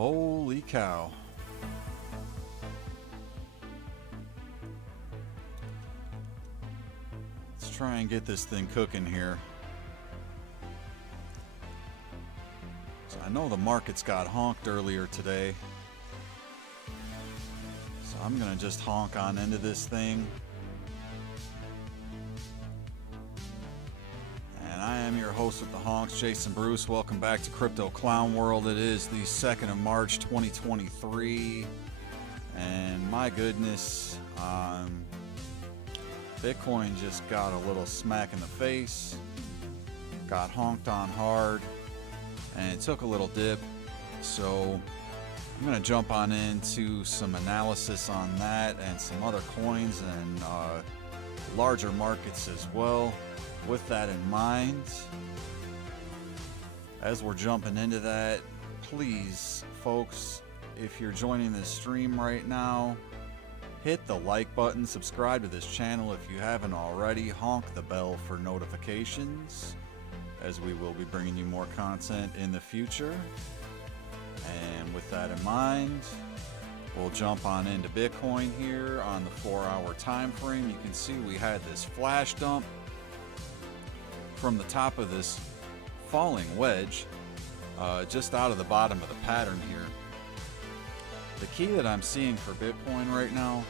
Holy cow. Let's try and get this thing cooking here. So I know the markets got honked earlier today. So I'm going to just honk on into this thing. And I am your host with the honks, Jason Bruce. Welcome back to Crypto Clown World. It is the 2nd of March, 2023. And my goodness, Bitcoin just got a little smack in the face. Got honked on hard. And it took a little dip. So I'm going to jump on into some analysis on that and some other coins and larger markets as well. With that in mind, as we're jumping into that, please, folks, if you're joining this stream right now, hit the like button, subscribe to this channel if you haven't already, honk the bell for notifications, as we will be bringing you more content in the future. And with that in mind, we'll jump on into Bitcoin here on the 4-hour time frame. You can see we had this flash dump from the top of this falling wedge just out of the bottom of the pattern here. The key that I'm seeing for Bitcoin right now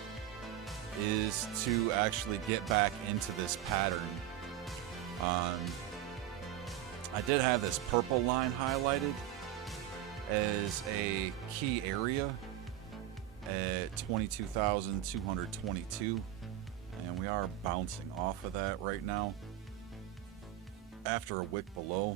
is to actually get back into this pattern. I did have this purple line highlighted as a key area at 22,222, and we are bouncing off of that right now after a wick below.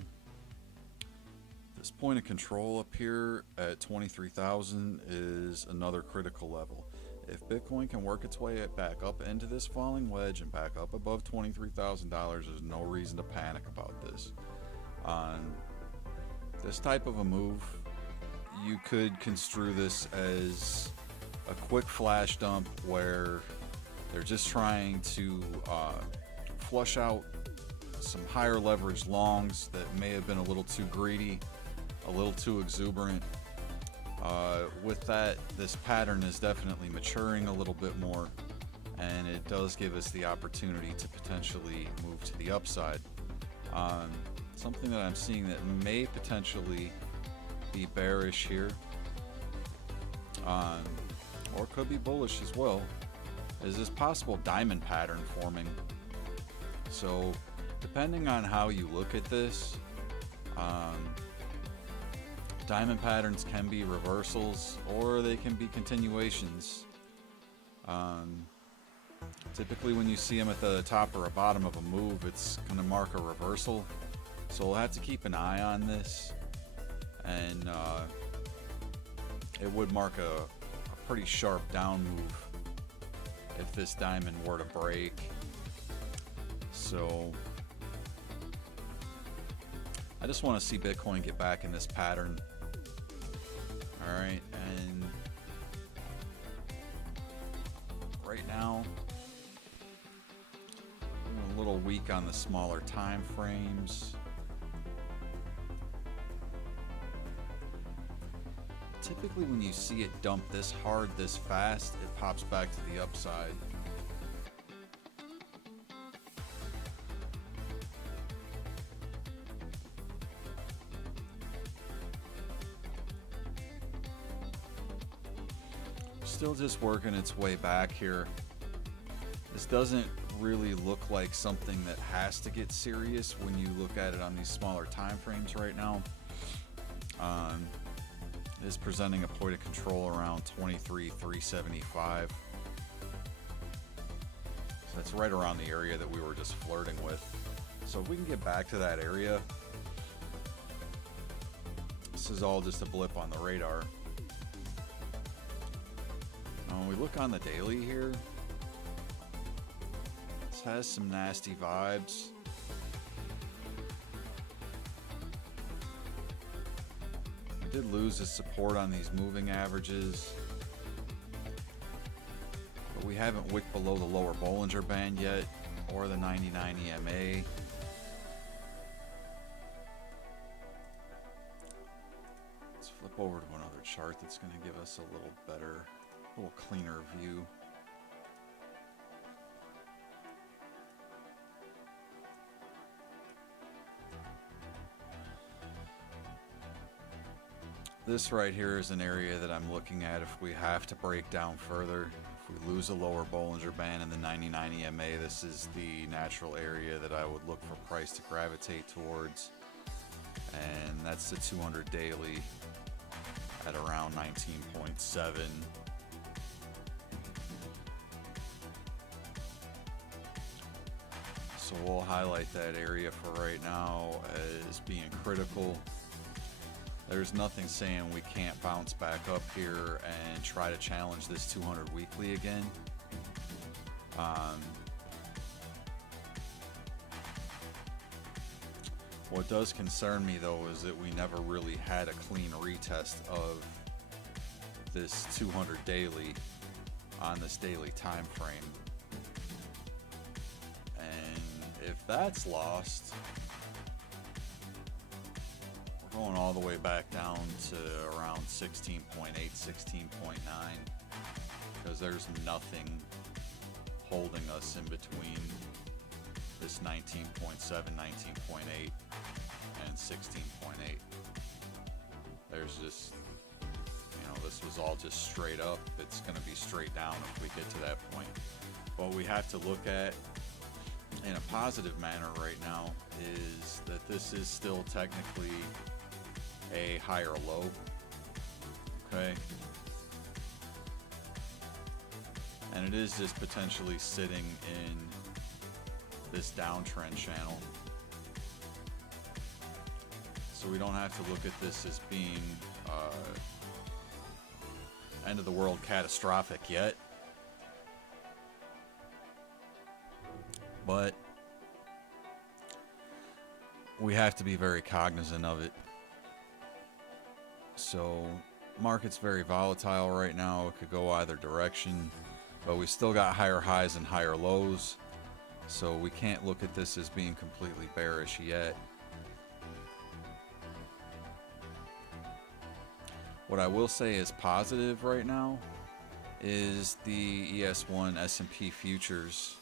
This point of control up here at 23,000 is another critical level. If Bitcoin can work its way back up into this falling wedge and back up above $23,000, there's no reason to panic about this. On this type of a move, you could construe this as a quick flash dump where they're just trying to flush out some higher leverage longs that may have been a little too greedy, a little too exuberant. With that, this pattern is definitely maturing a little bit more, and it does give us the opportunity to potentially move to the upside. Something that I'm seeing that may potentially be bearish here, or could be bullish as well, is this possible diamond pattern forming. So depending on how you look at this, diamond patterns can be reversals or they can be continuations. Typically when you see them at the top or a bottom of a move, it's going to mark a reversal. So we'll have to keep an eye on this, and it would mark a pretty sharp down move if this diamond were to break. So I just want to see Bitcoin get back in this pattern. Alright, and right now I'm a little weak on the smaller time frames. Typically when you see it dump this hard, this fast, it pops back to the upside. Still just working its way back here. This doesn't really look like something that has to get serious when you look at it on these smaller time frames right now. It is presenting a point of control around 23,375. So that's right around the area that we were just flirting with. So if we can get back to that area, this is all just a blip on the radar. Now when we look on the daily here, this has some nasty vibes. We did lose the support on these moving averages, but we haven't wicked below the lower Bollinger Band yet, or the 99 EMA. Let's flip over to another chart that's going to give us a little better, a little cleaner view. This right here is an area that I'm looking at if we have to break down further. If we lose a lower Bollinger Band in the 99 EMA, this is the natural area that I would look for price to gravitate towards. And that's the 200 daily at around 19.7. So we'll highlight that area for right now as being critical. There's nothing saying we can't bounce back up here and try to challenge this 200 weekly again. What does concern me though is that we never really had a clean retest of this 200 daily on this daily time frame. And if that's lost, going all the way back down to around 16.8, 16.9, because there's nothing holding us in between this 19.7, 19.8, and 16.8. There's just, you know, this was all just straight up. It's going to be straight down if we get to that point. What we have to look at in a positive manner right now is that this is still technically a higher low, okay, and it is just potentially sitting in this downtrend channel, so we don't have to look at this as being end of the world catastrophic yet, but we have to be very cognizant of it. So market's very volatile right now. It could go either direction, but we still got higher highs and higher lows, so we can't look at this as being completely bearish yet. What I will say is positive right now is the ES1 S&P futures.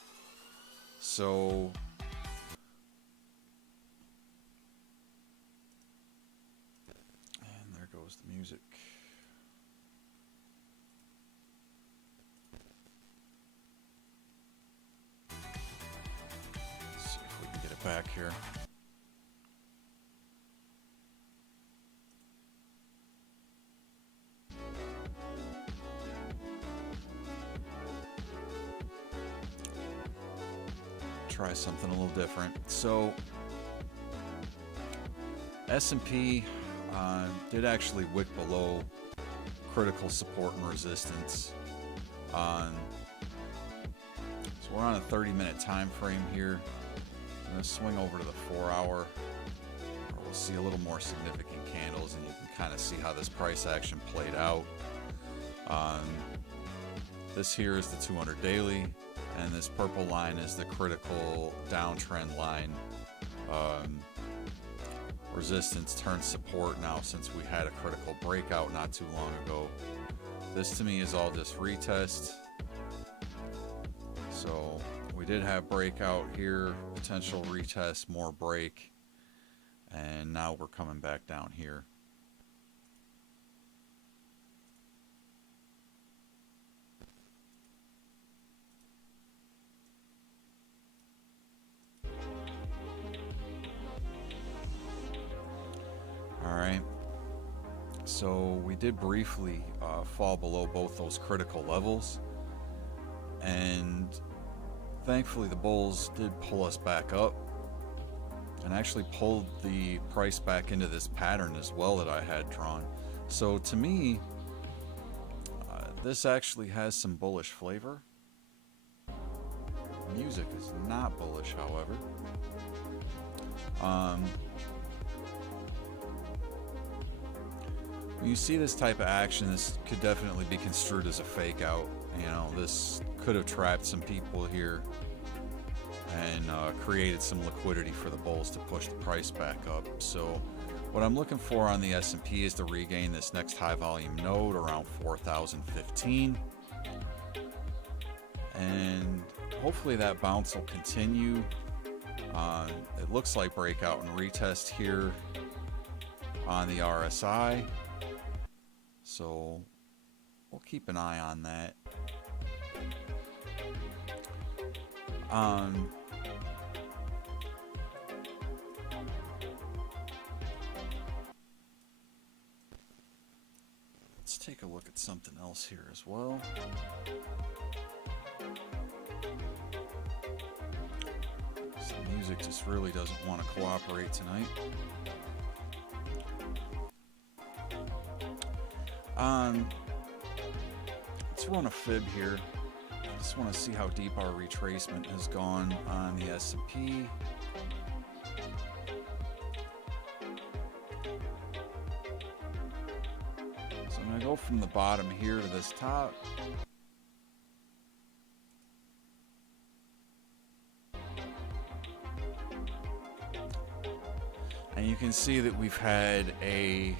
So the music. Let's see if we can get it back here. Try something a little different. So S&P did actually wick below critical support and resistance. So we're on a 30-minute time frame here. I'm going to swing over to the 4-hour, where we'll see a little more significant candles, and you can kind of see how this price action played out. This here is the 200 daily, and this purple line is the critical downtrend line. Resistance turns support now since we had a critical breakout not too long ago. This to me is all just retest. So we did have breakout here, potential retest, more break, and now we're coming back down here. Alright, so we did briefly fall below both those critical levels, and thankfully the bulls did pull us back up and actually pulled the price back into this pattern as well that I had drawn. So to me, this actually has some bullish flavor. Music is not bullish, however. When you see this type of action, this could definitely be construed as a fake out. You know, this could have trapped some people here and created some liquidity for the bulls to push the price back up. So What I'm looking for on the S&P is to regain this next high volume node around 4,015. And hopefully that bounce will continue. It looks like breakout and retest here on the RSI. So we'll keep an eye on that. Let's take a look at something else here as well. The music just really doesn't want to cooperate tonight. Let's run a fib here. Just want to see how deep our retracement has gone on the S&P. So I'm going to go from the bottom here to this top. And you can see that we've had a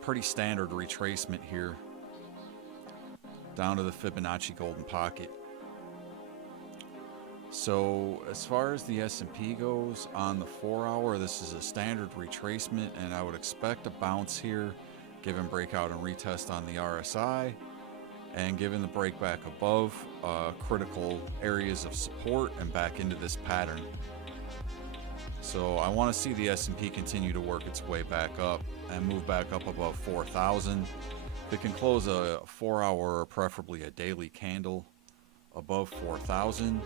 pretty standard retracement here down to the Fibonacci golden pocket. So as far as the S&P goes, on the 4-hour, this is a standard retracement, and I would expect a bounce here given breakout and retest on the RSI, and given the break back above critical areas of support and back into this pattern. So I want to see the S&P continue to work its way back up and move back up above 4,000. If it can close a 4-hour or preferably a daily candle above 4,000,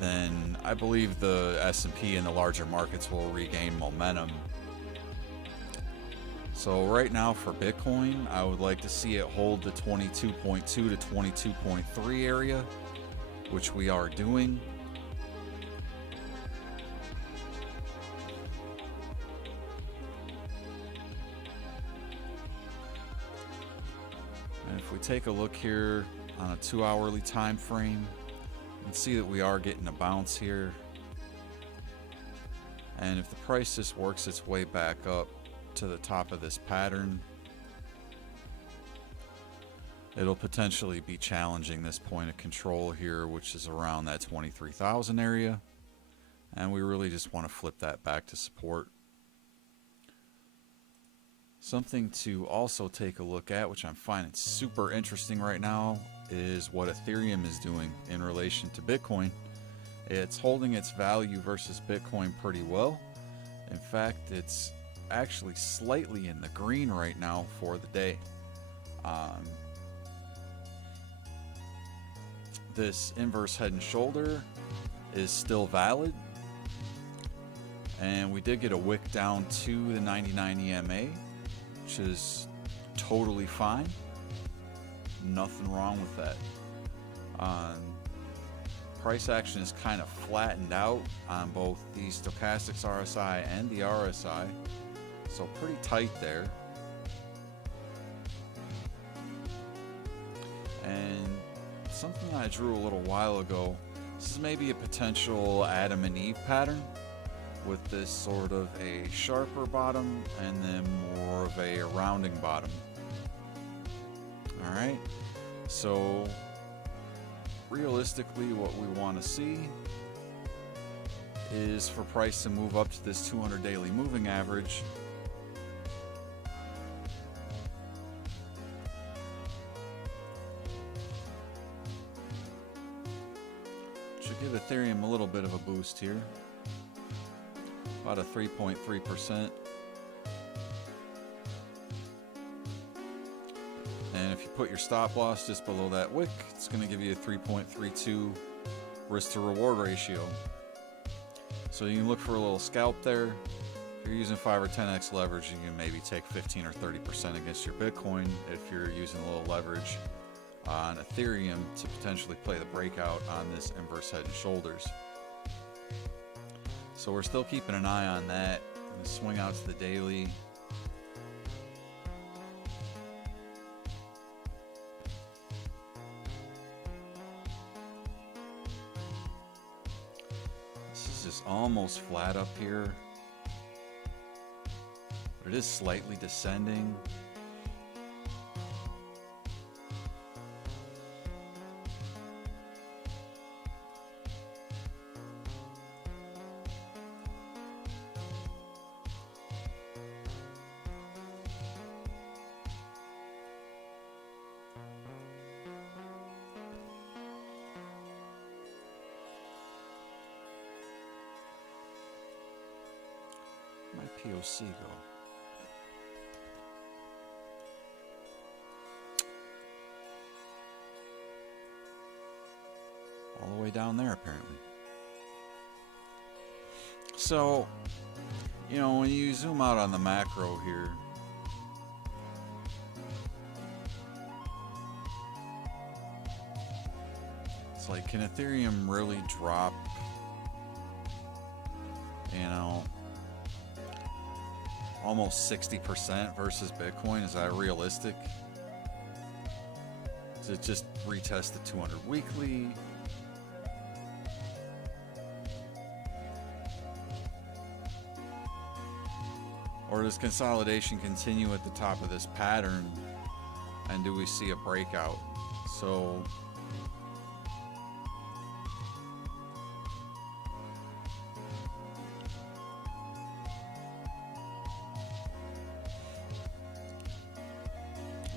then I believe the S&P and the larger markets will regain momentum. So right now for Bitcoin, I would like to see it hold the 22.2 to 22.3 area, which we are doing. And if we take a look here on a 2-hourly time frame, you can see that we are getting a bounce here. And if the price just works its way back up to the top of this pattern, it'll potentially be challenging this point of control here, which is around that 23,000 area. And we really just want to flip that back to support. Something to also take a look at, which I'm finding super interesting right now, is what Ethereum is doing in relation to Bitcoin. It's holding its value versus Bitcoin pretty well. In fact, it's actually slightly in the green right now for the day. This inverse head and shoulder is still valid. And we did get a wick down to the 99 EMA, which is totally fine. Nothing wrong with that. Price action is kind of flattened out on both the stochastics RSI and the RSI, so pretty tight there. And something I drew a little while ago, this is maybe a potential Adam and Eve pattern, with this sort of a sharper bottom and then more of a rounding bottom. Alright, so realistically what we want to see is for price to move up to this 200 daily moving average. Should give Ethereum a little bit of a boost here. About a 3.3%. And if you put your stop loss just below that wick, it's going to give you a 3.32 risk to reward ratio. So you can look for a little scalp there. If you're using 5 or 10x leverage, you can maybe take 15 or 30% against your Bitcoin if you're using a little leverage on Ethereum to potentially play the breakout on this inverse head and shoulders. So we're still keeping an eye on that. I'm going to swing out to the daily. This is just almost flat up here. It is slightly descending. My POC go. All the way down there, apparently. So, you know, when you zoom out on the macro here, it's like, can Ethereum really drop, you know, almost 60% versus Bitcoin? Is that realistic? Does it just retest the 200 weekly? Or does consolidation continue at the top of this pattern, and do we see a breakout? So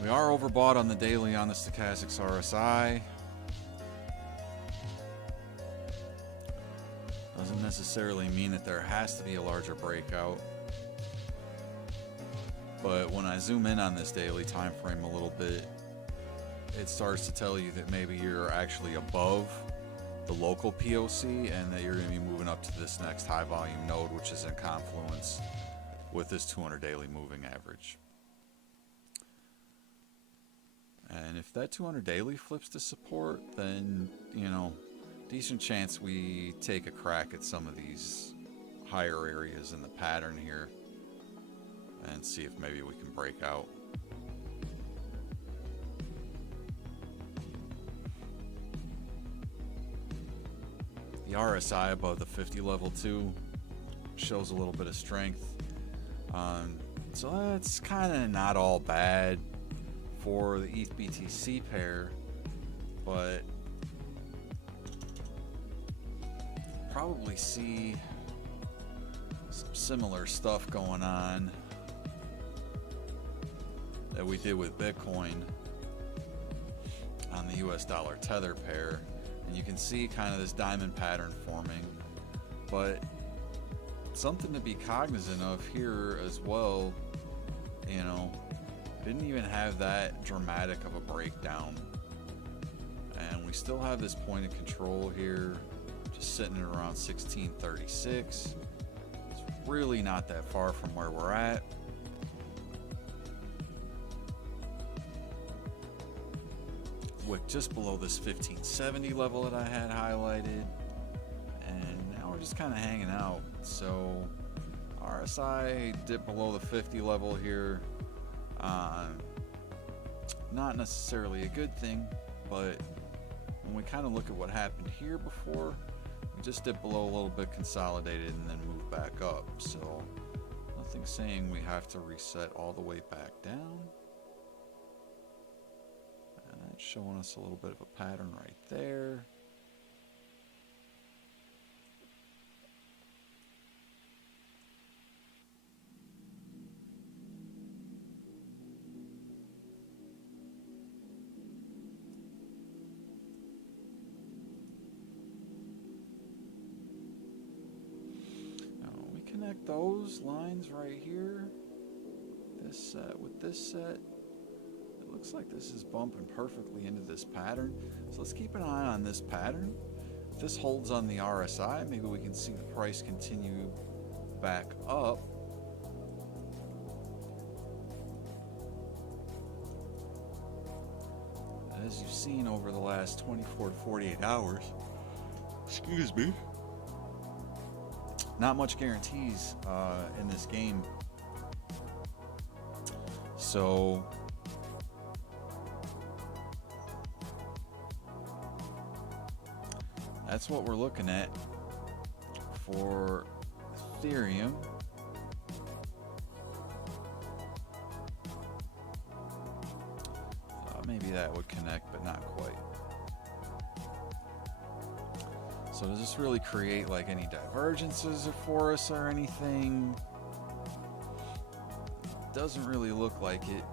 we are overbought on the daily on the stochastics RSI. Doesn't necessarily mean that there has to be a larger breakout. But when I zoom in on this daily time frame a little bit, it starts to tell you that maybe you're actually above the local POC and that you're going to be moving up to this next high volume node, which is in confluence with this 200 daily moving average. And if that 200 daily flips to support, then, you know, decent chance we take a crack at some of these higher areas in the pattern here and see if maybe we can break out. The RSI above the 50 level too shows a little bit of strength. So that's kind of not all bad for the ETH BTC pair, but probably see some similar stuff going on that we did with Bitcoin on the US dollar tether pair, and you can see kind of this diamond pattern forming. But something to be cognizant of here as well, you know, didn't even have that dramatic of a breakdown, and we still have this point of control here just sitting at around 1636. It's really not that far from where we're at. Wick just below this 1570 level that I had highlighted, and now we're just kind of hanging out. So RSI dipped below the 50 level here. Not necessarily a good thing, but when we kind of look at what happened here before, we just dipped below a little bit, consolidated, and then moved back up. So nothing saying we have to reset all the way back down. And that's showing us a little bit of a pattern right there. Connect those lines right here, this set with this set. It looks like this is bumping perfectly into this pattern, so let's keep an eye on this pattern. If this holds on the RSI, maybe we can see the price continue back up. As you've seen over the last 24 to 48 hours, excuse me, not much guarantees in this game. So that's what we're looking at for Ethereum. that would connect, but not quite. So does this really create like any divergences for us or anything? Doesn't really look like it.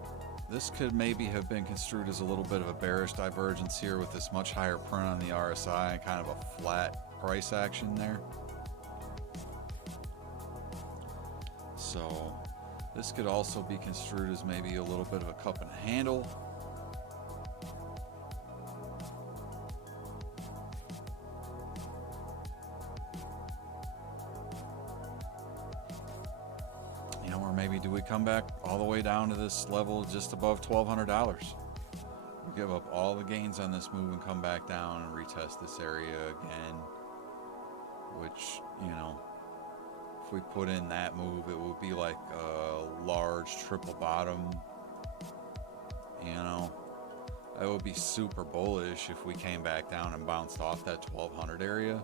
This could maybe have been construed as a little bit of a bearish divergence here with this much higher print on the RSI and kind of a flat price action there. So this could also be construed as maybe a little bit of a cup and a handle. You know, or maybe do we come back all the way down to this level just above $1,200? We give up all the gains on this move and come back down and retest this area again, which, you know, if we put in that move, it would be like a large triple bottom. You know, that would be super bullish if we came back down and bounced off that 1200 area.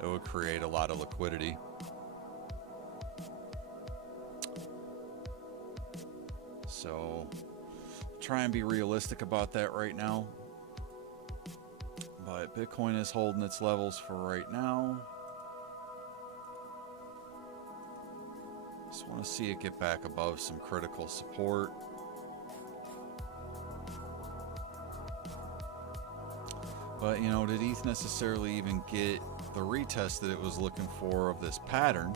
It would create a lot of liquidity. So try and be realistic about that right now. But Bitcoin is holding its levels for right now. Just want to see it get back above some critical support. But, you know, did ETH necessarily even get the retest that it was looking for of this pattern?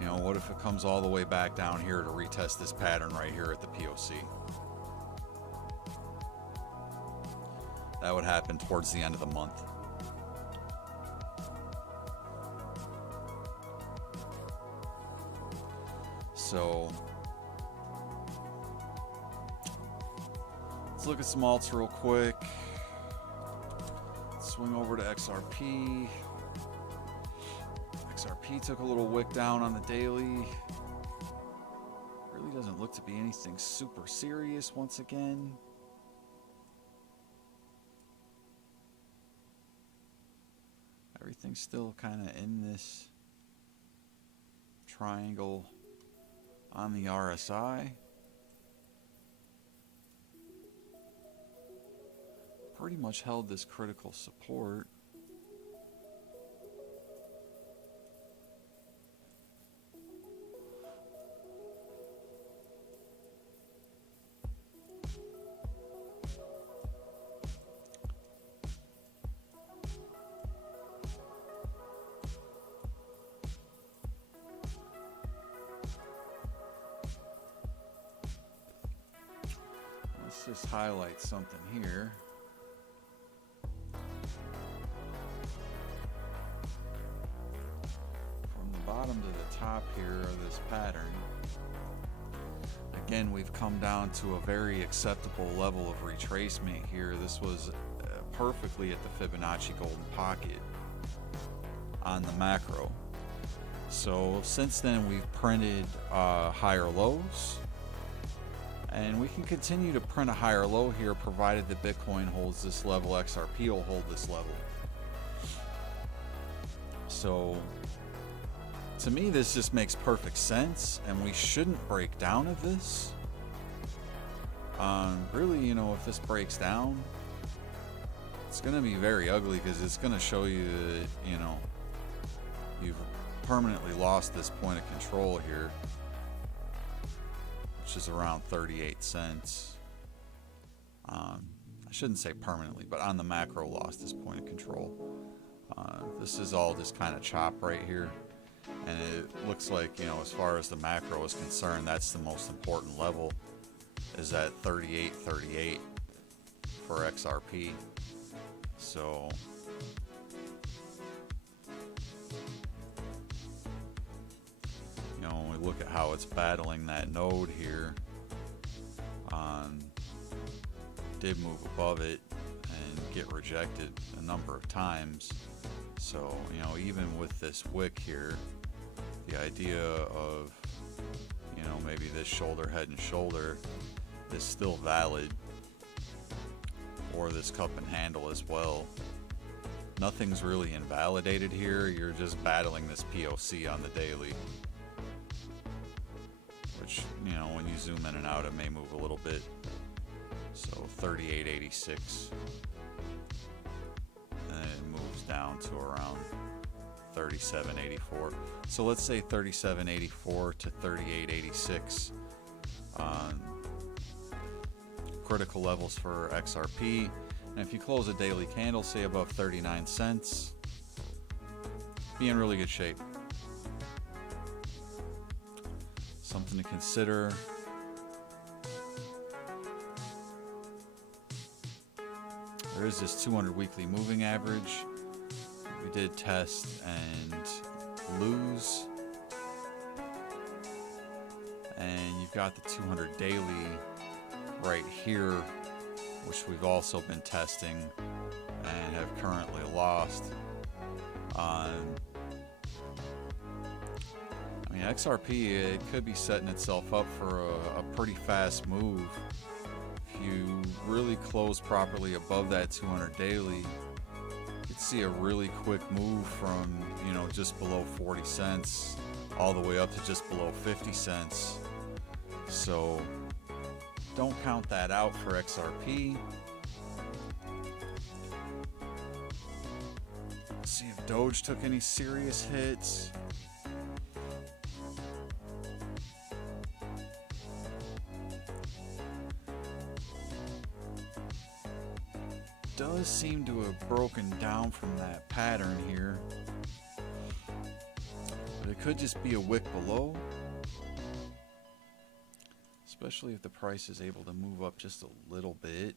You know, what if it comes all the way back down here to retest this pattern right here at the POC? That would happen towards the end of the month. So let's look at some alts real quick. Swing over to XRP. XRP took a little wick down on the daily. Really doesn't look to be anything super serious once again. Everything's still kind of in this triangle on the RSI. Pretty much held this critical support. Let's just highlight something here. From the bottom to the top here of this pattern, again, we've come down to a very acceptable level of retracement here. This was perfectly at the Fibonacci golden pocket on the macro. So since then, we've printed higher lows. And we can continue to print a higher low here, provided that Bitcoin holds this level, XRP will hold this level. So, to me, this just makes perfect sense, and we shouldn't break down of this. Really, you know, if this breaks down, it's going to be very ugly, because it's going to show you that, you know, you've permanently lost this point of control here, which is around 38 cents. I shouldn't say permanently, but on the macro lost this point of control. This is all just kind of chop right here. And it looks like, you know, as far as the macro is concerned, that's the most important level, is at 38.38 for XRP. So when we look at how it's battling that node here, did move above it and get rejected a number of times. So, you know, even with this wick here, the idea of, you know, maybe this shoulder, head and shoulder is still valid, or this cup and handle as well. Nothing's really invalidated here. You're just battling this POC on the daily, which, you know, when you zoom in and out, it may move a little bit. So 38.86, and it moves down to around 37.84. So let's say 37.84 to 38.86. Critical levels for XRP. And if you close a daily candle, say above 39 cents, be in really good shape. Something to consider. There is this 200 weekly moving average. We did test and lose. And you've got the 200 daily right here, which we've also been testing and have currently lost. I mean, XRP, it could be setting itself up for a pretty fast move. If you really close properly above that 200 daily, you could see a really quick move from, you know, just below 40 cents all the way up to just below 50 cents. So don't count that out for XRP. Let's see if Doge took any serious hits. Does seem to have broken down from that pattern here, but it could just be a wick below, especially if the price is able to move up just a little bit.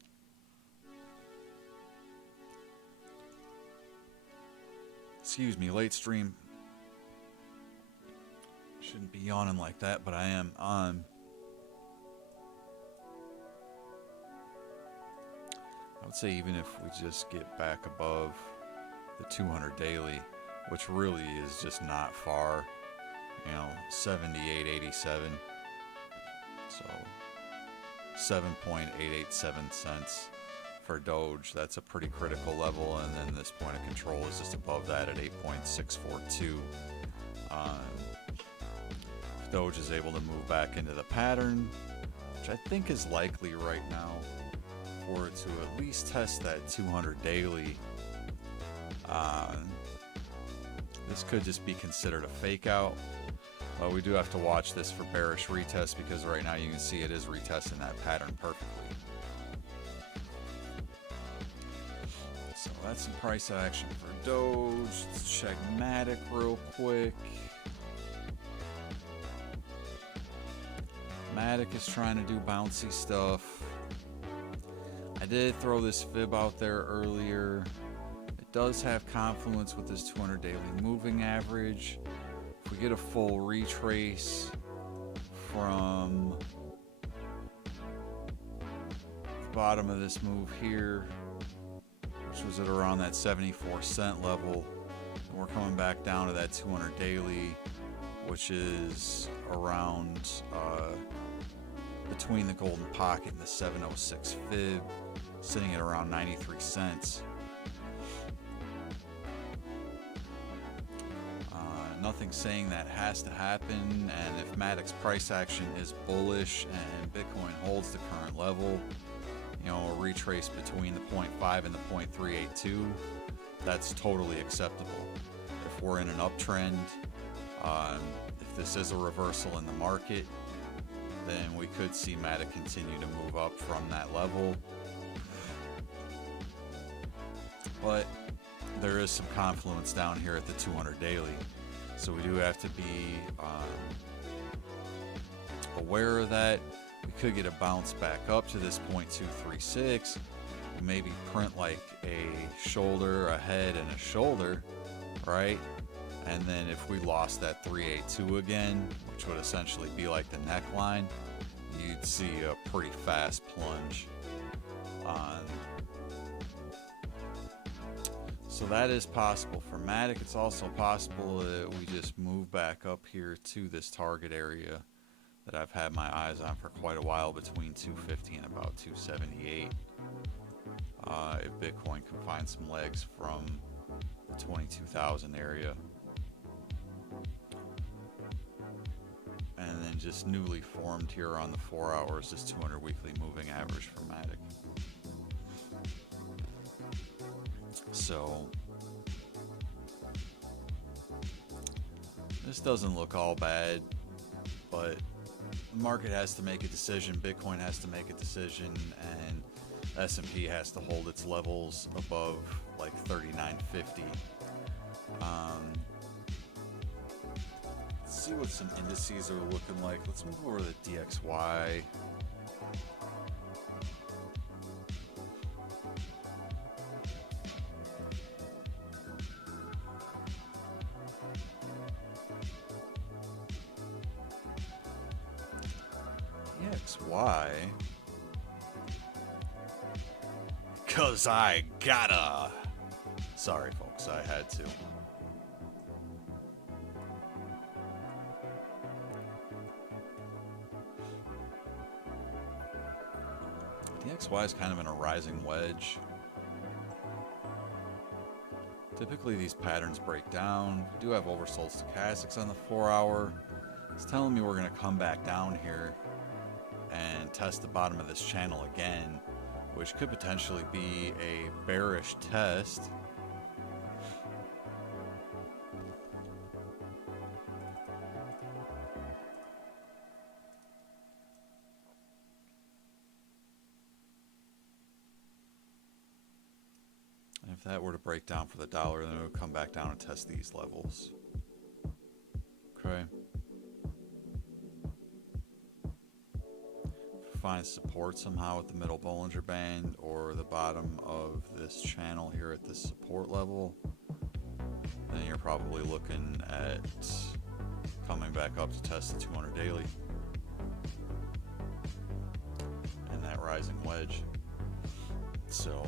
Excuse me, late stream. Shouldn't be yawning like that, but I am on. I would say even if we just get back above the 200 daily, which really is just not far, you know, 78.87. So 7.887 cents for Doge. That's a pretty critical level, and then this point of control is just above that at 8.642. If Doge is able to move back into the pattern, which I think is likely right now, for it to at least test that 200 daily, this could just be considered a fake out. But we do have to watch this for bearish retest, because right now you can see it is retesting that pattern perfectly. So that's some price action for Doge. Let's check Matic real quick. Matic is trying to do bouncy stuff. I did throw this fib out there earlier. It does have confluence with this 200 daily moving average. If we get a full retrace from the bottom of this move here, which was at around that 74-cent level, and we're coming back down to that 200 daily, which is around between the golden pocket and the 706 fib, sitting at around 93 cents. Nothing saying that has to happen, and if Matic's price action is bullish and Bitcoin holds the current level, you know, a retrace between the 0.5 and the 0.382, that's totally acceptable. If we're in an uptrend, if this is a reversal in the market, then we could see Matic continue to move up from that level. But there is some confluence down here at the 200 daily, so we do have to be aware of that. We could get a bounce back up to this 0.236, maybe print like a shoulder, a head, and a shoulder, right? And then if we lost that 382 again, which would essentially be like the neckline, you'd see a pretty fast plunge on. So that is possible for Matic. It's also possible that we just move back up here to this target area that I've had my eyes on for quite a while, between 250 and about 278. If Bitcoin can find some legs from the 22,000 area. And then just newly formed here on the 4 hours, this 200 weekly moving average for Matic. So this doesn't look all bad, but the market has to make a decision, Bitcoin has to make a decision, and S&P has to hold its levels above like 3950. Let's see what some indices are looking like. Let's move over to the DXY. DXY. Cause I gotta. Sorry, folks, I had to. DXY is kind of in a rising wedge. Typically these patterns break down. We do have oversold stochastics on the 4 hour. It's telling me we're going to come back down here and test the bottom of this channel again, which could potentially be a bearish test. And if that were to break down for the dollar, then it would come back down and test these levels. Okay. Find support somehow at the middle Bollinger Band or the bottom of this channel here at this support level, then you're probably looking at coming back up to test the 200 daily and that rising wedge. So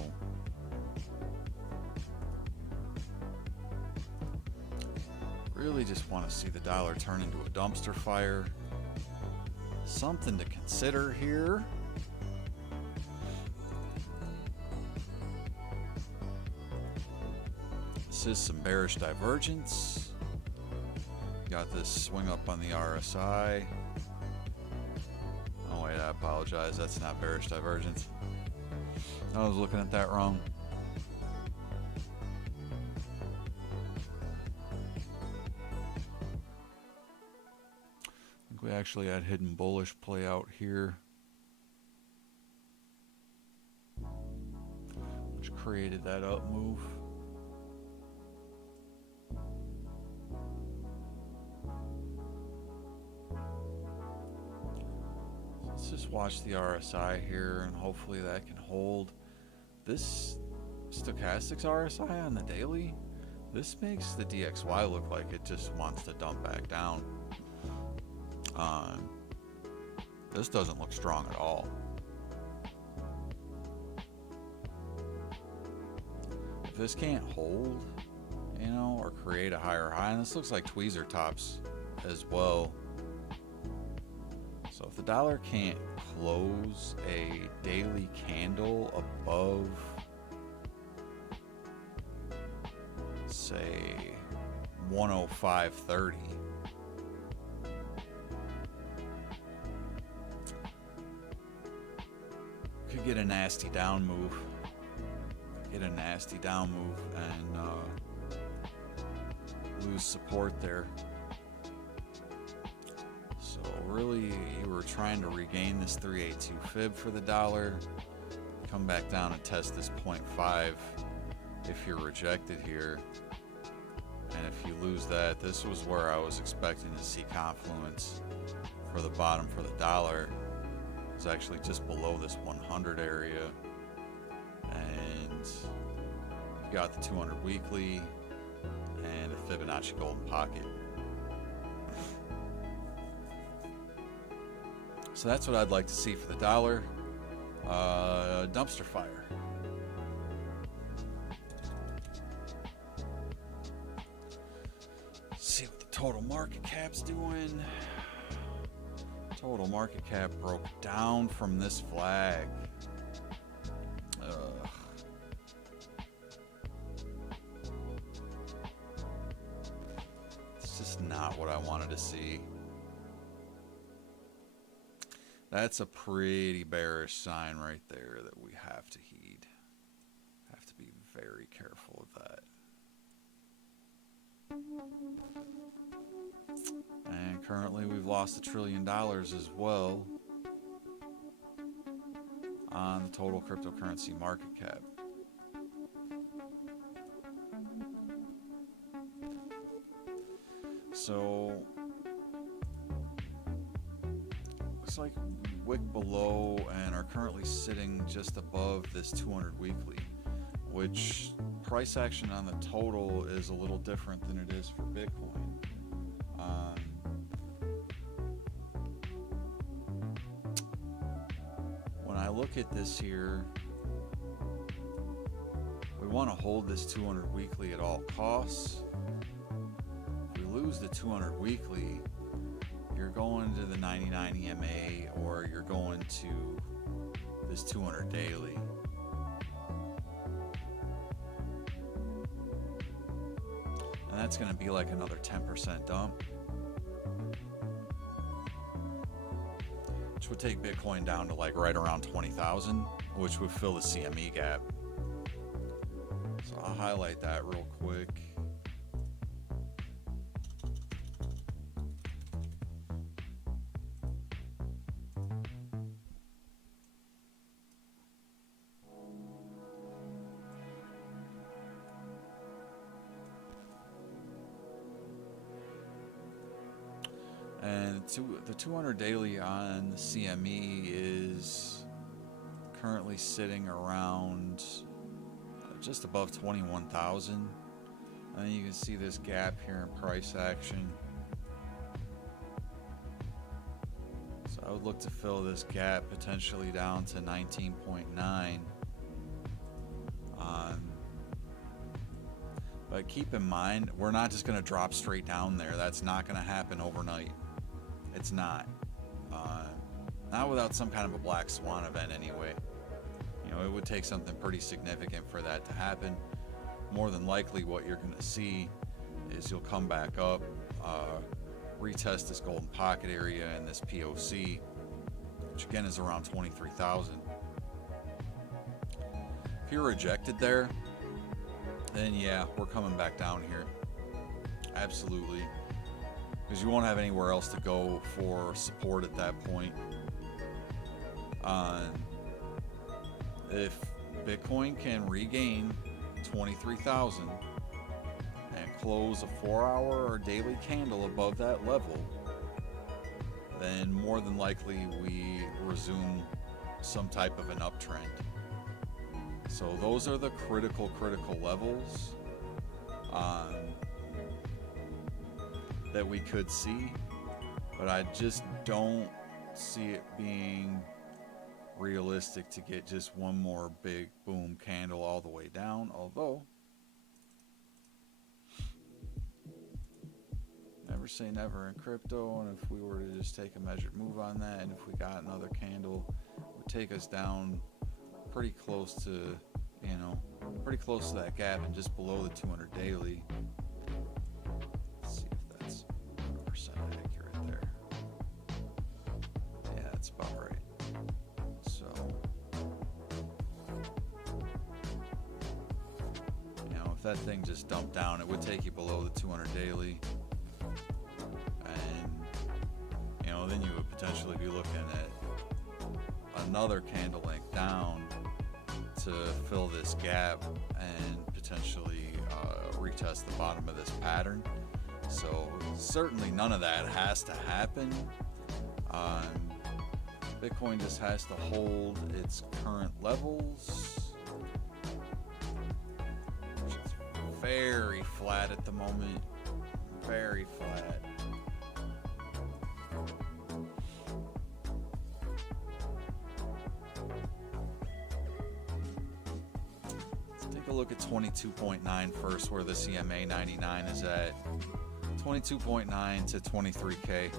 really just want to see the dollar turn into a dumpster fire. Something to consider here. This is some bearish divergence. Got this swing up on the RSI. Oh wait, I apologize. That's not bearish divergence. I was looking at that wrong. We actually had hidden bullish play out here, which created that up move. Let's just watch the RSI here and hopefully that can hold. This stochastics RSI on the daily, this makes the DXY look like it just wants to dump back down. This doesn't look strong at all. If this can't hold, you know, or create a higher high, and this looks like tweezer tops as well. So if the dollar can't close a daily candle above, say, 105.30, could get a nasty down move. And lose support there. So really, you were trying to regain this 382 fib for the dollar, come back down and test this 0.5 if you're rejected here. And if you lose that, this was where I was expecting to see confluence for the bottom for the dollar. It's actually just below this 100 area, and you got the 200 weekly and a Fibonacci golden pocket. So that's what I'd like to see for the dollar. Dumpster fire. Let's see what the total market cap's doing. Total market cap broke down from this flag. It's just not what I wanted to see. That's a pretty bearish sign right there that we have to heed. Have to be very careful of that. And currently we've lost $1 trillion as well on the total cryptocurrency market cap. So looks like wick below and are currently sitting just above this 200 weekly, which price action on the total is a little different than it is for Bitcoin. When I look at this here, we want to hold this 200 weekly at all costs. If we lose the 200 weekly, you're going to the 99 EMA or you're going to this 200 daily. And that's going to be like another 10% dump, which would take Bitcoin down to like right around 20,000, which would fill the CME gap. So I'll highlight that real quick. And the 200 daily on the CME is currently sitting around just above 21,000. And you can see this gap here in price action. So I would look to fill this gap potentially down to 19.9. But keep in mind, we're not just going to drop straight down there. That's not going to happen overnight. It's not. Not without some kind of a black swan event anyway. You know, it would take something pretty significant for that to happen. More than likely what you're going to see is you'll come back up, retest this golden pocket area and this POC, which again is around 23,000. If you're rejected there, then yeah, we're coming back down here. Absolutely. Because you won't have anywhere else to go for support at that point. If Bitcoin can regain 23,000 and close a 4-hour or daily candle above that level, then more than likely we resume some type of an uptrend. So those are the critical levels that we could see, but I just don't see it being realistic to get just one more big boom candle all the way down, although never say never in crypto. And if we were to just take a measured move on that, and if we got another candle, it would take us down pretty close to, you know, pretty close to that gap and just below the 200 daily. Let's see if that's 100% accurate there. Yeah, that's about right. So, you know, if that thing just dumped down, it would take you below the 200 daily. And, you know, then you would potentially be looking at another candle length down to fill this gap and potentially retest the bottom of this pattern. So certainly none of that has to happen. Bitcoin just has to hold its current levels, which is very flat at the moment, very flat. Look at 22.9 first, where the CMA 99 is at. 22.9 to 23K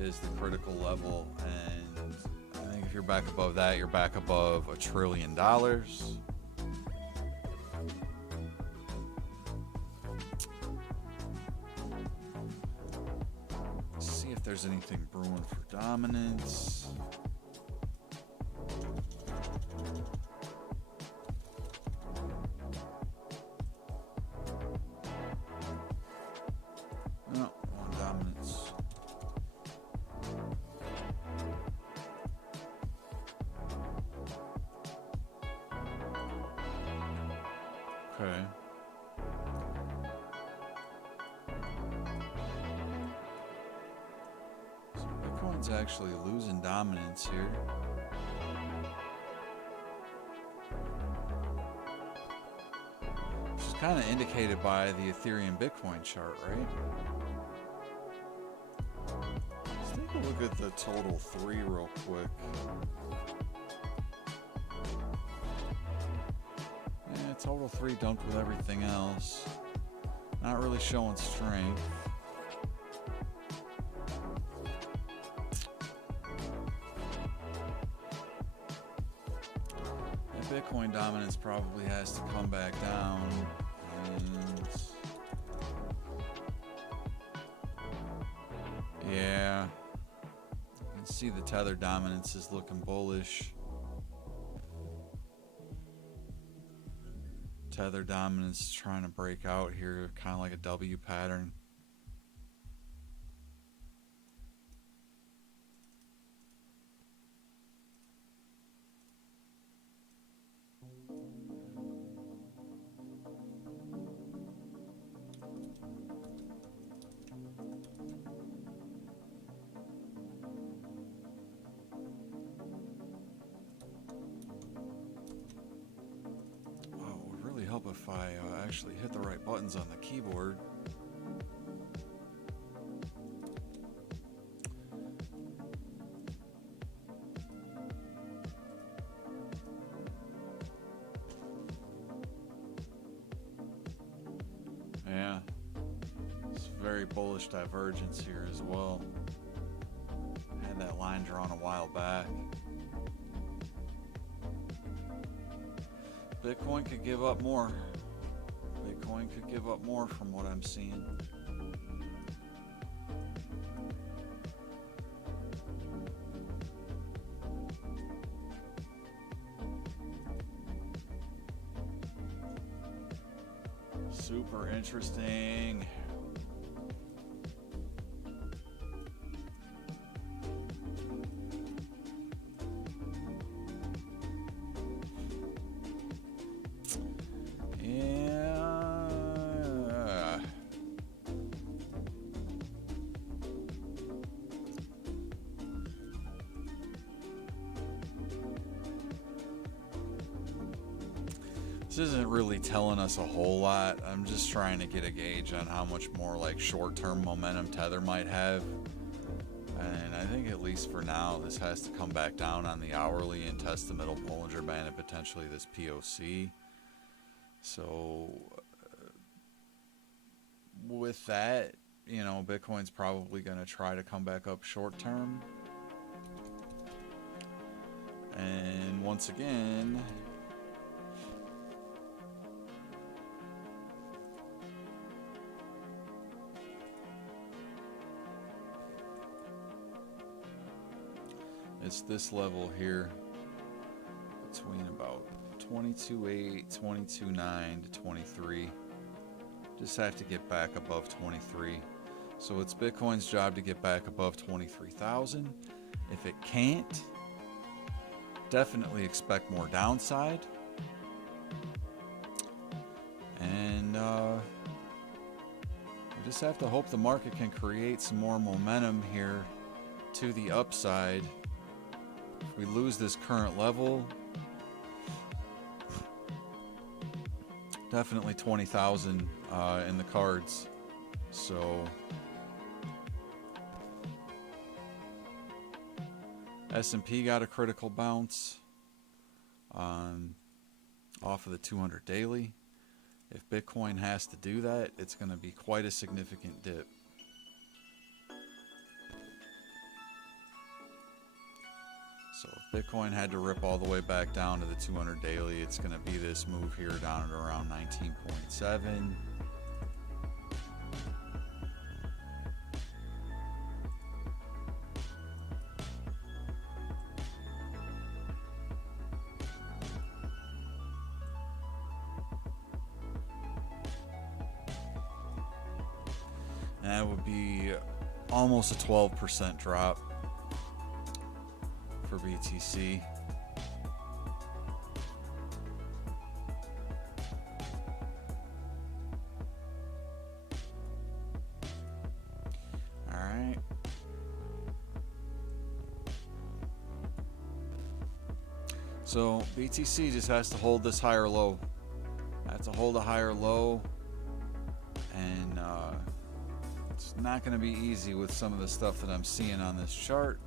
is the critical level, and I think if you're back above that, you're back above $1 trillion. Let's see if there's anything brewing for dominance. No, on dominance. Okay. So Bitcoin's actually losing dominance here. Which is kind of indicated by the Ethereum Bitcoin chart, right? Let's take a look at the total 3 real quick. Yeah, total 3 dumped with everything else. Not really showing strength. And Bitcoin dominance probably has to come back down. And yeah, you can see the Tether dominance is looking bullish. Tether dominance is trying to break out here, kind of like a W pattern. Help if I actually hit the right buttons on the keyboard. Yeah, it's very bullish divergence here as well. Had that line drawn a while back. Bitcoin could give up more. Bitcoin could give up more from what I'm seeing. Super interesting. This isn't really telling us a whole lot. I'm just trying to get a gauge on how much more like short-term momentum Tether might have. And I think at least for now, this has to come back down on the hourly and test the middle Bollinger Band and potentially this POC. So with that, you know, Bitcoin's probably going to try to come back up short-term. And once again, it's this level here between about 22.8, 22.9 to 23. Just have to get back above 23. So it's Bitcoin's job to get back above 23,000. If it can't, definitely expect more downside. And we just have to hope the market can create some more momentum here to the upside. If we lose this current level, definitely 20,000 in the cards. So S&P got a critical bounce off of the 200 daily. If Bitcoin has to do that, it's going to be quite a significant dip. So if Bitcoin had to rip all the way back down to the 200 daily, it's going to be this move here down at around 19.7. and that would be almost a 12% drop for BTC. All right. So BTC just has to hold this higher low. I have to hold a higher low, and it's not going to be easy with some of the stuff that I'm seeing on this chart,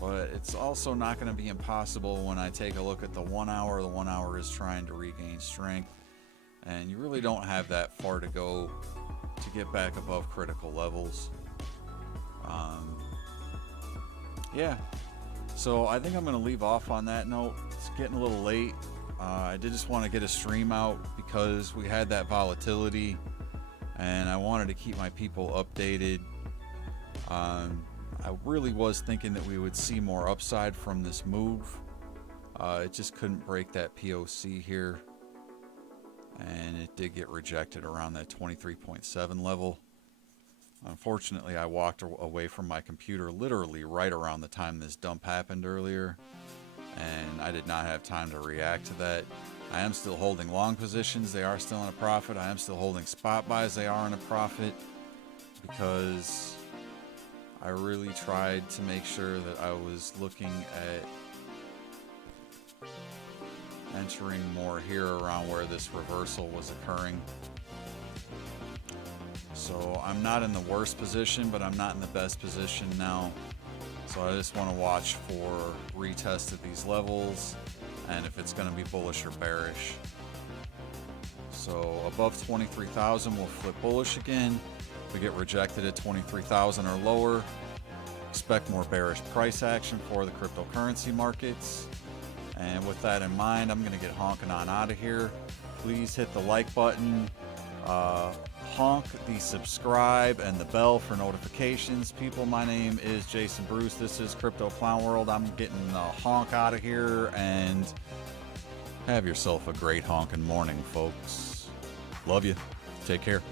but it's also not going to be impossible when I take a look at the 1 hour. The 1 hour is trying to regain strength, and you really don't have that far to go to get back above critical levels. Yeah, so I think I'm going to leave off on that note. It's getting a little late. I did just want to get a stream out because we had that volatility, and I wanted to keep my people updated. I really was thinking that we would see more upside from this move. It just couldn't break that POC here, and it did get rejected around that 23.7 level. Unfortunately, I walked away from my computer literally right around the time this dump happened earlier, and I did not have time to react to that. I am still holding long positions. They are still in a profit. I am still holding spot buys. They are in a profit, because I really tried to make sure that I was looking at entering more here around where this reversal was occurring. So I'm not in the worst position, but I'm not in the best position now. So I just want to watch for retest of these levels, and if it's going to be bullish or bearish. So above 23,000 we'll flip bullish again. If we get rejected at 23,000 or lower, expect more bearish price action for the cryptocurrency markets. And with that in mind, I'm going to get honking on out of here. Please hit the like button, honk the subscribe and the bell for notifications. People, my name is Jason Bruce. This is Crypto Clown World. I'm getting the honk out of here, and have yourself a great honking morning, folks. Love you. Take care.